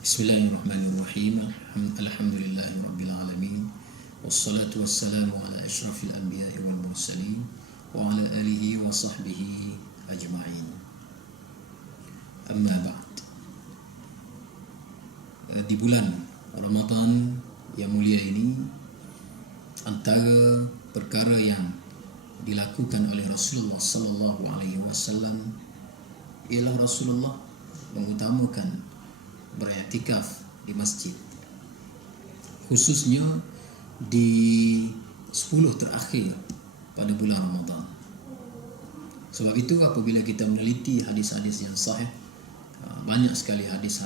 Bismillahirrahmanirrahim. Alhamdulillahi alamin. Wassalatu wassalamu ala asyrafil anbiya'i wal mursalin wa ala alihi wa sahbihi ajma'in. Amma ba'd. Di bulan Ramadan yang mulia ini, antara perkara yang dilakukan oleh Rasulullah sallallahu alaihi wasallam ialah Rasulullah mengutamakan beriktikaf di masjid, khususnya di 10 terakhir pada bulan Ramadan. Sebab itu apabila kita meneliti hadis-hadis yang sahih, banyak sekali hadis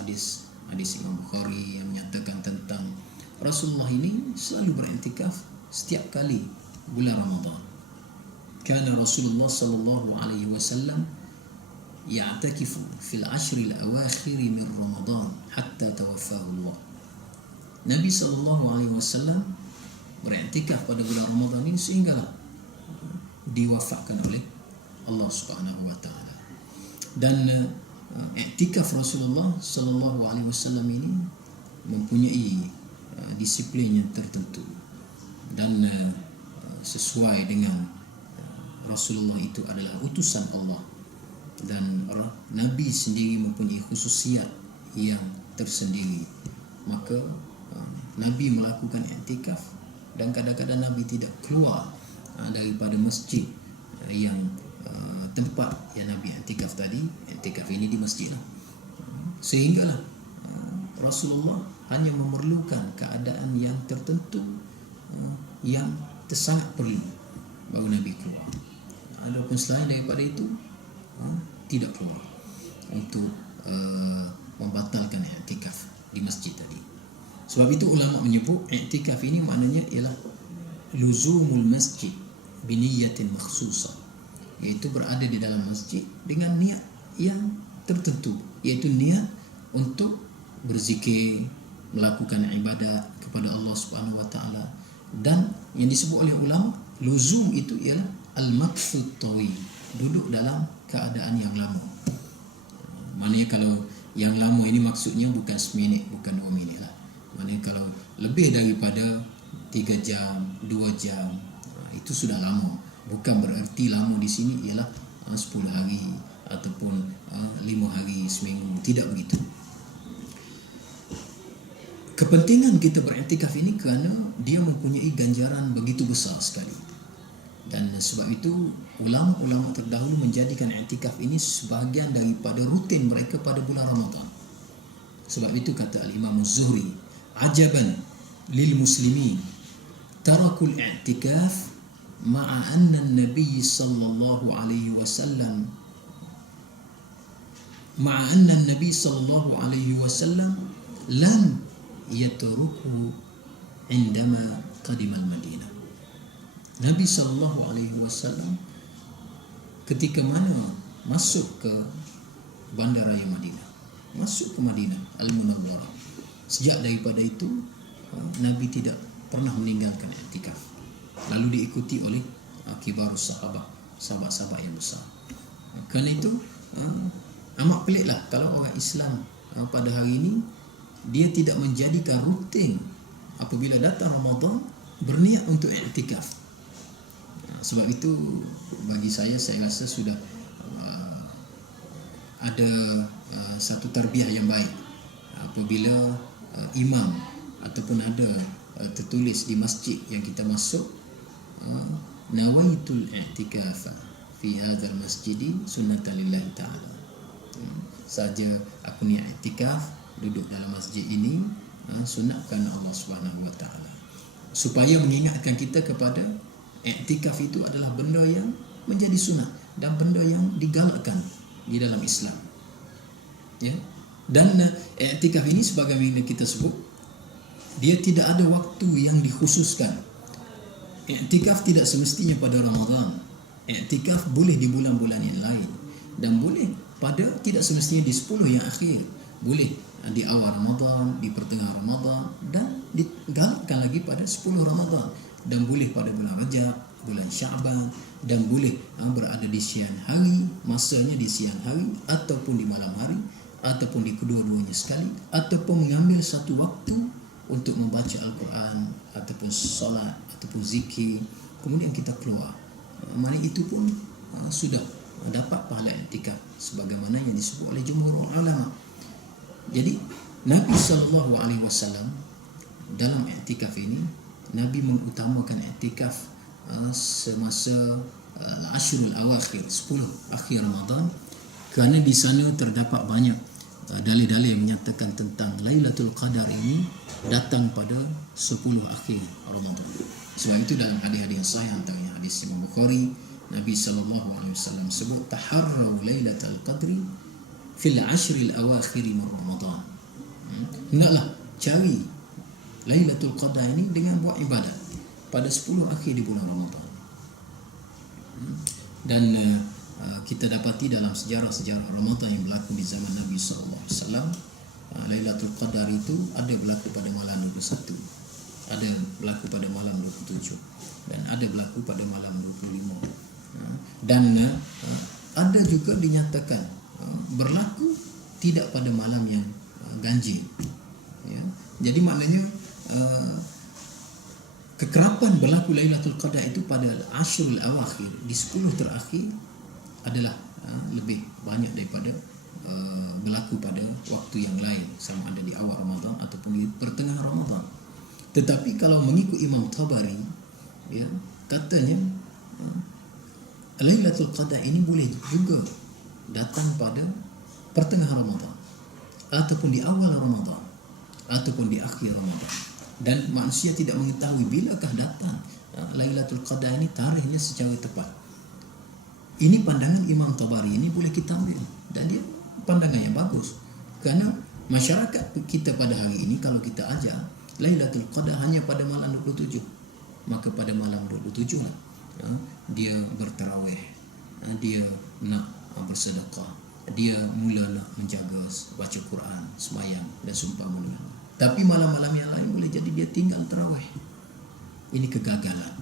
Imam Bukhari yang menyatakan tentang Rasulullah ini selalu beriktikaf setiap kali bulan Ramadan. Kana Rasulullah sallallahu alaihi wasallam ya'takifu fil ashril awakhir min Ramadan hatta tawaffahu Allah. Nabi sallallahu alaihi wasallam beriktikaf pada bulan Ramadan ini sehinggalah diwafatkan oleh Allah Subhanahu wa taala. Dan iktikaf Rasulullah sallallahu alaihi wasallam ini mempunyai disiplin yang tertentu dan sesuai dengan Rasulullah itu adalah utusan Allah, dan Nabi sendiri mempunyai khususiat yang tersendiri. Maka Nabi melakukan iktikaf, dan kadang-kadang Nabi tidak keluar daripada masjid yang tempat yang Nabi iktikaf tadi. Iktikaf ini di masjid lah. Sehinggalah Rasulullah hanya memerlukan keadaan yang tertentu yang sangat perlu baru Nabi keluar. Adapun selain daripada itu tidak perlu untuk membatalkan i'tikaf di masjid tadi. Sebab itu ulama menyebut i'tikaf ini maknanya ialah luzumul masjid biniyatin makhsusah, iaitu berada di dalam masjid dengan niat yang tertentu, iaitu niat untuk berzikir, melakukan ibadat kepada Allah Subhanahu wa taala. Dan yang disebut oleh ulama, luzum itu ialah al-maqsud tawil, duduk dalam keadaan yang lama. Maknanya kalau yang lama ini maksudnya bukan seminit, bukan 2 minit lah. Maknanya kalau lebih daripada 3 jam, 2 jam, itu sudah lama. Bukan bererti lama di sini ialah 10 hari ataupun 5 hari, seminggu. Tidak begitu. Kepentingan kita beriktikaf ini kerana dia mempunyai ganjaran begitu besar sekali. Dan sebab itu ulama-ulama terdahulu menjadikan i'tikaf ini sebahagian daripada rutin mereka pada bulan Ramadan. Sebab itu kata al-Imam Az-Zuhri, ajaban lil muslimin tarakul i'tikaf ma'a anna an-nabiy sallallahu alaihi wasallam lam yatruku indama qadima al-Madinah. Nabi sallallahu alaihi wasallam ketika mana masuk ke bandaraya Madinah, masuk ke Madinah Al-Munawwarah, sejak daripada itu Nabi tidak pernah meninggalkan i'tikaf, lalu diikuti oleh kibarus sahabat-sahabat yang besar. Kerana itu amat peliklah kalau orang Islam pada hari ini dia tidak menjadikan rutin apabila datang Ramadan berniat untuk i'tikaf. Sebab itu bagi saya rasa sudah ada satu tarbiyah yang baik apabila imam ataupun ada tertulis di masjid yang kita masuk, nawaitul i'tikaf fi hadzal masjidi sunnatan lillahi ta'ala. Saja aku niat i'tikaf duduk dalam masjid ini sunat kerana Allah Subhanahu wa taala, supaya mengingatkan kita kepada i'tikaf itu adalah benda yang menjadi sunat dan benda yang digalakkan di dalam Islam. Ya. Dan i'tikaf ini sebagaimana kita sebut, dia tidak ada waktu yang dikhususkan. I'tikaf tidak semestinya pada Ramadan. I'tikaf boleh di bulan-bulan yang lain, dan boleh pada tidak semestinya di 10 yang akhir. Boleh di awal Ramadan, di pertengahan Ramadan, dan digalakkan lagi pada 10 Ramadan. Dan boleh pada bulan Rajab, bulan Sya'ban, dan boleh berada di siang hari, masanya di siang hari ataupun di malam hari, ataupun di kedua-duanya sekali, ataupun mengambil satu waktu untuk membaca Al-Quran ataupun solat ataupun zikir, kemudian kita keluar, mana itu pun sudah dapat pahala i'tikaf sebagaimana yang disebut oleh jumhur ulama. Jadi Nabi SAW dalam i'tikaf ini, Nabi mengutamakan i'tikaf semasa Ashrul Awakhir, 10 akhir Ramadan, kerana di sana terdapat banyak dalil-dalil yang menyatakan tentang Lailatul Qadar ini datang pada 10 akhir Ramadan. Sebab itu dalam hadis-hadis yang sahih, antaranya hadis Imam Bukhari, Nabi SAW sebut taharrau Lailatul Qadri fil ashril awakhir min Ramadan. Hendaklah cari Lailatul Qadar ini dengan buat ibadat pada 10 akhir di bulan Ramadan. Dan kita dapati dalam sejarah-sejarah Ramadan yang berlaku di zaman Nabi SAW, Lailatul Qadar itu ada berlaku pada malam 21, ada berlaku pada malam 27, dan ada berlaku pada malam 25. Dan ada juga dinyatakan berlaku tidak pada malam yang ganjil. Ya. Jadi maknanya kekerapan berlaku Lailatul Qadar itu pada Ashrul Awakhir, di 10 terakhir, adalah lebih banyak daripada berlaku pada waktu yang lain, sama ada di awal Ramadan ataupun di pertengahan Ramadan. Tetapi kalau mengikut Imam Tabari, ya, katanya Lailatul Qadar ini boleh juga datang pada pertengahan Ramadan, ataupun di awal Ramadan, ataupun di akhir Ramadan. Dan manusia tidak mengetahui bilakah datang Lailatul Qadar ini, tarikhnya secara tepat. Ini pandangan Imam Tabari, ini boleh kita ambil, dan dia pandangan yang bagus. Kerana masyarakat kita pada hari ini, kalau kita ajar Lailatul Qadar hanya pada malam 27, maka pada malam 27 lah, dia bertarawih, dia nak bersedekah, dia mula nak menjaga baca Quran, sembahyang dan sumpah mulia. Tapi malam-malam yang lain boleh jadi dia tinggal tarawih. Ini kegagalan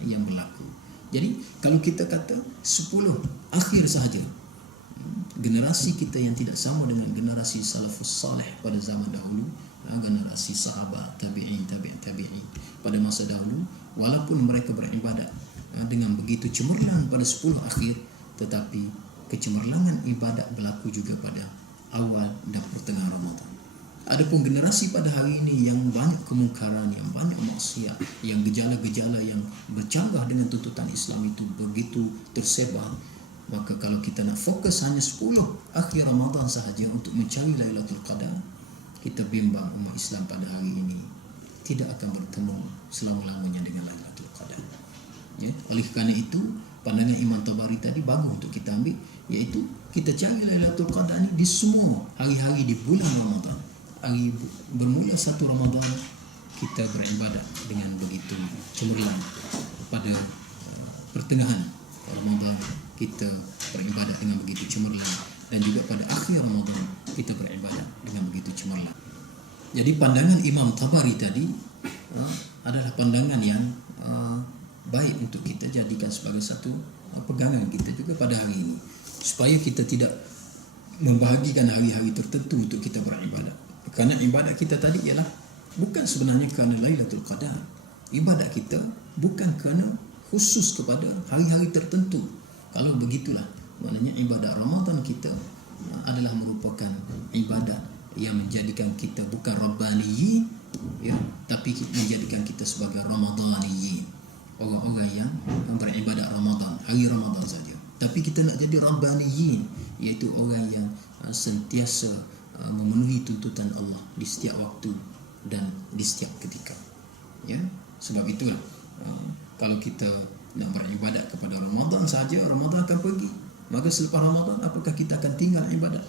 yang berlaku. Jadi kalau kita kata 10 akhir sahaja, generasi kita yang tidak sama dengan generasi salafus salih pada zaman dahulu, generasi sahabat, tabi'in pada masa dahulu, walaupun mereka beribadat dengan begitu cemerlang pada 10 akhir, tetapi kecemerlangan ibadat berlaku juga pada awal dan pertengahan Ramadan. Adapun generasi pada hari ini yang banyak kemungkaran, yang banyak maksiat, yang gejala-gejala yang bercanggah dengan tuntutan Islam itu begitu tersebar, maka kalau kita nak fokus hanya 10 akhir Ramadan sahaja untuk mencari Lailatul Qadar, kita bimbang umat Islam pada hari ini tidak akan bertemu selama-lamanya dengan Lailatul Qadar. Ya, oleh kerana itu pandangan Imam Tabari tadi bagus untuk kita ambil, iaitu kita cari Lailatul Qadar ni di semua hari-hari di bulan Ramadan. Hari bermula 1 Ramadan kita beribadat dengan begitu cemerlang, pada pertengahan Ramadan kita beribadat dengan begitu cemerlang, dan juga pada akhir Ramadan kita beribadat dengan begitu cemerlang. Jadi pandangan Imam Tabari tadi adalah pandangan yang baik untuk kita jadikan sebagai satu pegangan kita juga pada hari ini, supaya kita tidak membahagikan hari-hari tertentu untuk kita beribadat. Kerana ibadat kita tadi ialah bukan sebenarnya kerana Lailatul Qadar. Ibadat kita bukan kerana khusus kepada hari-hari tertentu. Kalau begitulah, maknanya ibadat Ramadan kita adalah merupakan ibadat yang menjadikan kita bukan Rabbaniyin, ya, tapi menjadikan kita sebagai Ramadaniyin, orang-orang yang beribadat Ramadan, hari Ramadan saja. Tapi kita nak jadi Rabbaniyin, iaitu orang yang sentiasa memenuhi tuntutan Allah di setiap waktu dan di setiap ketika. Ya, sebab itulah kalau kita nak beribadat kepada Ramadan saja, Ramadan akan pergi. Maka selepas Ramadan, apakah kita akan tinggal ibadat?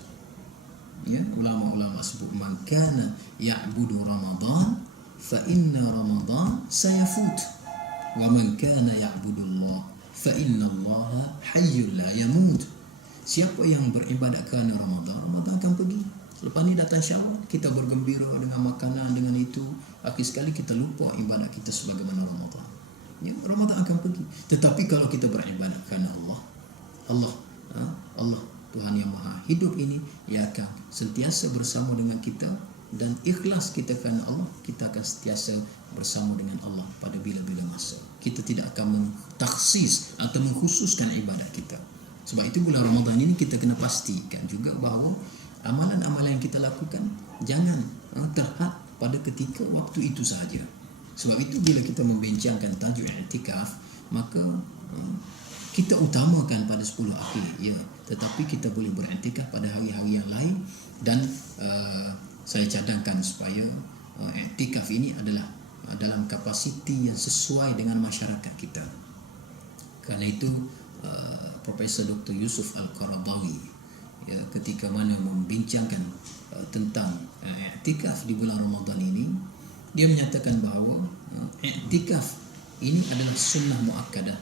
Ya, ulama-ulama sebut man kana ya'budu Ramadan fa inna Ramadan sayafut, wa man kana ya'budu Allah fa inna Allah hayyul la yamut. Siapa yang beribadat kerana Ramadan, Ramadan akan pergi. Lepas ni datang Syawal, kita bergembira dengan makanan, dengan itu. Akhir sekali kita lupa ibadat kita sebagaimana Ramadan. Ya, Ramadan akan pergi. Tetapi kalau kita beribadat kerana Allah Tuhan yang maha hidup ini, ia akan sentiasa bersama dengan kita, dan ikhlas kita kerana Allah, kita akan sentiasa bersama dengan Allah pada bila-bila masa. Kita tidak akan mentaksis atau mengkhususkan ibadat kita. Sebab itu bulan Ramadan ini kita kena pastikan juga bahawa amalan-amalan yang kita lakukan jangan terhad pada ketika waktu itu sahaja. Sebab itu bila kita membincangkan tajuk i'tikaf, maka kita utamakan pada 10 akhir, ya, tetapi kita boleh beriktikaf pada hari-hari yang lain. Dan saya cadangkan supaya iktikaf ini adalah dalam kapasiti yang sesuai dengan masyarakat kita. Kerana itu Profesor Dr. Yusuf Al-Qaradawi, ya, ketika mana membincangkan tentang iktikaf di bulan Ramadan ini, dia menyatakan bahawa iktikaf ini adalah sunnah muakkadah,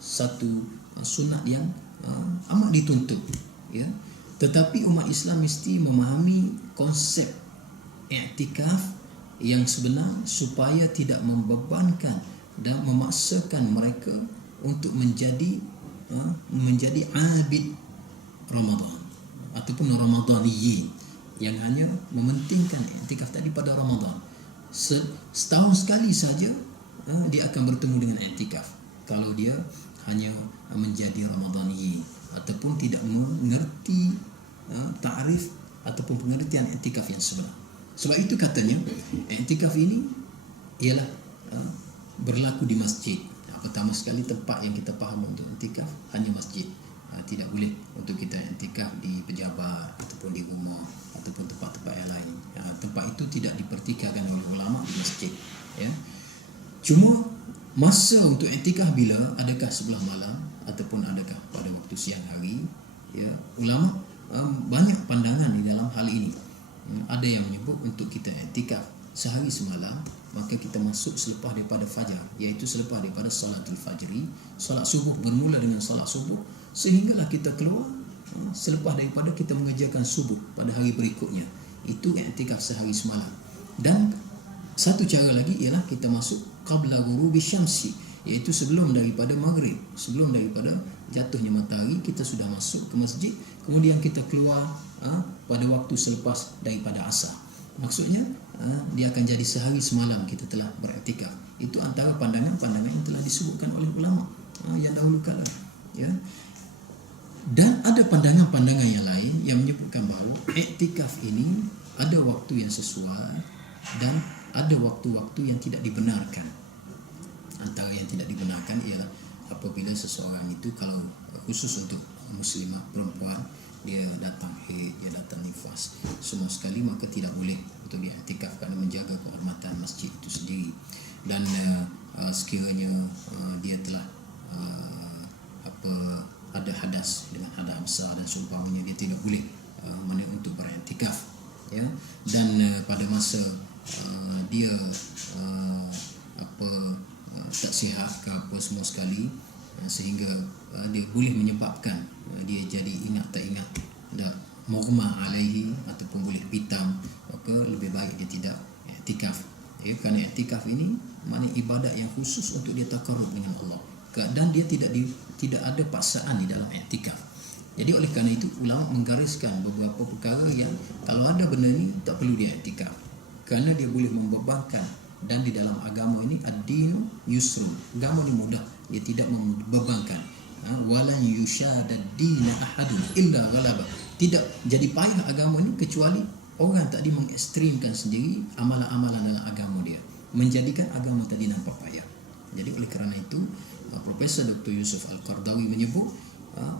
satu sunnah yang amat dituntut, ya. Tetapi umat Islam mesti memahami konsep iktikaf yang sebenar supaya tidak membebankan dan memaksakan mereka untuk menjadi abid Ramadan ataupun Ramadaniyin yang hanya mementingkan iktikaf tadi pada Ramadan. Setahun sekali saja dia akan bertemu dengan iktikaf kalau dia hanya menjadi Ramadaniyin ataupun tidak mengerti takrif ataupun pengertian iktikaf yang sebenar. Sebab itu katanya iktikaf ini ialah berlaku di masjid. Pertama sekali, tempat yang kita faham untuk iktikaf hanya masjid. Tidak boleh untuk kita iktikaf di pejabat ataupun di rumah ataupun tempat-tempat yang lain. Tempat itu tidak dipertikaikan oleh ulama di masjid, ya. Cuma masa untuk iktikaf bila? Adakah sebelah malam ataupun adakah pada waktu siang hari, ya. Ulama banyak pandangan di dalam hal ini. Ada yang menyebut untuk kita iktikaf sehari semalam, maka kita masuk selepas daripada fajar, iaitu selepas daripada salatul fajri, solat subuh bermula dengan solat subuh, sehinggalah kita keluar selepas daripada kita mengerjakan subuh pada hari berikutnya. Itu iktikaf sehari semalam. Dan satu cara lagi ialah kita masuk qabla ghurubi syamsi, iaitu sebelum daripada maghrib, sebelum daripada jatuhnya matahari, kita sudah masuk ke masjid, kemudian kita keluar pada waktu selepas daripada asar. Maksudnya dia akan jadi sehari semalam kita telah beriktikaf. Itu antara pandangan-pandangan yang telah disebutkan oleh ulama yang dahulu kala, ya. Dan ada pandangan-pandangan yang lain yang menyebutkan bahawa iktikaf ini ada waktu yang sesuai dan ada waktu-waktu yang tidak dibenarkan. Antara yang tidak dibenarkan ialah apabila seseorang itu, kalau khusus untuk muslimah perempuan, dia datang haid, dia datang nifas semua sekali, maka tidak boleh untuk dia iktikaf kerana menjaga kehormatan masjid itu sendiri. Dan sekiranya dia telah ada hadas dengan hadas besar dan seumpamanya, dia tidak boleh untuk beriktikaf, ya. Dan pada masa dia tak sihat ke apa semua sekali, sehingga dia boleh menyebabkan dia jadi ingat tak ingat, dah mughma alaihi ataupun boleh pitam, maka lebih baik dia tidak iktikaf, ya. Kerana iktikaf ini maknanya ibadat yang khusus untuk dia takarrub dengan Allah, dan dia tidak ada paksaan di dalam iktikaf. Jadi oleh kerana itu ulama menggariskan beberapa perkara yang kalau ada benda ni tak perlu dia iktikaf, kerana dia boleh membebankan. Dan di dalam agama ini ad-dinu yusru, agama ni mudah, dia tidak membebankan. Walan yushadad dina ahadun illa ghalaba, tidak jadi payah agama ni kecuali orang tadi mengekstrimkan sendiri amalan-amalan dalam agama dia, menjadikan agama tadi nampak payah. Jadi oleh kerana itu Profesor Dr. Yusuf Al-Qaradawi menyebut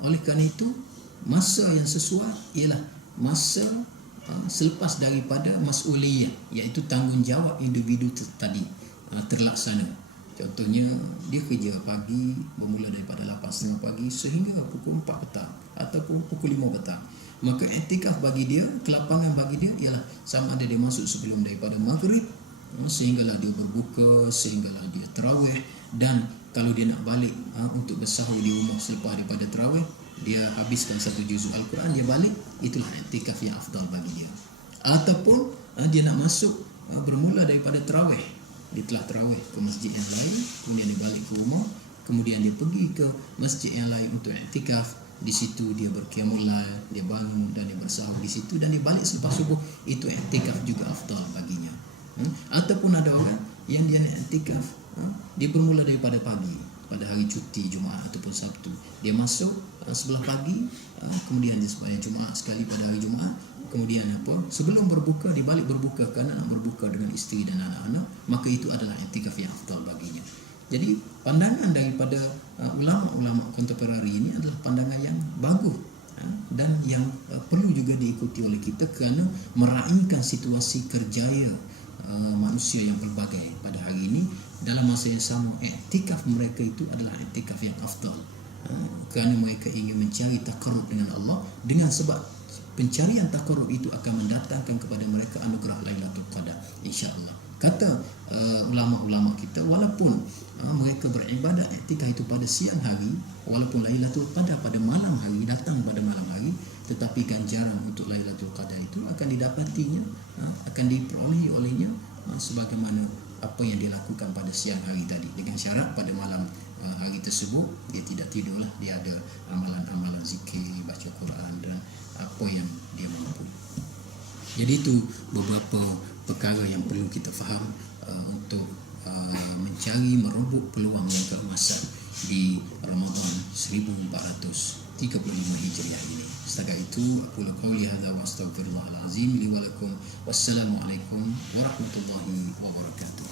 oleh kerana itu masa yang sesuai ialah masa selepas daripada mas'uliyah, iaitu tanggungjawab individu tadi terlaksana. Contohnya dia kerja pagi bermula daripada 8.30 pagi sehingga pukul 4 petang ataupun pukul 5 petang, maka iktikaf bagi dia, kelapangan bagi dia ialah sama ada dia masuk sebelum daripada maghrib sehinggalah dia berbuka, sehinggalah dia tarawih. Dan kalau dia nak balik untuk bersahur di rumah selepas daripada tarawih, dia habiskan satu juzuk Al-Quran, dia balik, itulah iktikaf yang afdal bagi dia. Ataupun dia nak masuk bermula daripada tarawih, dia telah tarawih ke masjid yang lain, kemudian dia balik ke rumah, kemudian dia pergi ke masjid yang lain untuk iktikaf, di situ dia berqiyamul lail, dia bangun dan dia bersahur di situ, dan dia balik selepas subuh, itu i'tikaf juga afdal baginya. Ataupun ada orang yang dia i'tikaf, dia bermula daripada pagi pada hari cuti Jumaat ataupun Sabtu, dia masuk sebelah pagi, kemudian dia sembahyang Jumaat sekali pada hari Jumaat, kemudian sebelum berbuka dia balik berbuka kerana nak berbuka dengan isteri dan anak-anak, maka itu adalah i'tikaf yang afdal baginya. Jadi pandangan daripada ulama-ulama kontemporari ini adalah pandangan yang bagus, dan yang perlu juga diikuti oleh kita kerana meraihkan situasi kerjaya manusia yang berbagai pada hari ini. Dalam masa yang sama, i'tikaf mereka itu adalah i'tikaf yang afdal, kerana mereka ingin mencari taqarrub dengan Allah, dengan sebab pencarian taqarrub itu akan mendatangkan kepada mereka anugerah Lailatul Qadar, insya-Allah. Kata ulama-ulama kita, walaupun mereka beribadat i'tikaf itu pada siang hari, walaupun Lailatul Qadar pada malam hari, datang pada malam hari, tetapi ganjaran untuk Lailatul Qadar itu akan didapatinya, akan diperolehi olehnya sebagaimana apa yang dilakukan pada siang hari tadi, dengan syarat pada malam hari tersebut dia tidak tidurlah, dia ada amalan-amalan zikir, baca Quran dan apa yang dia mampu. Jadi itu beberapa perkara yang perlu kita faham untuk mencari merobok peluang yang keemasan di Ramadan 1435 Hijriah ini. Setakat itu aku qauli hadza wa astaghfirullahal azim li wa lakum. Wassalamualaikum warahmatullahi wabarakatuh.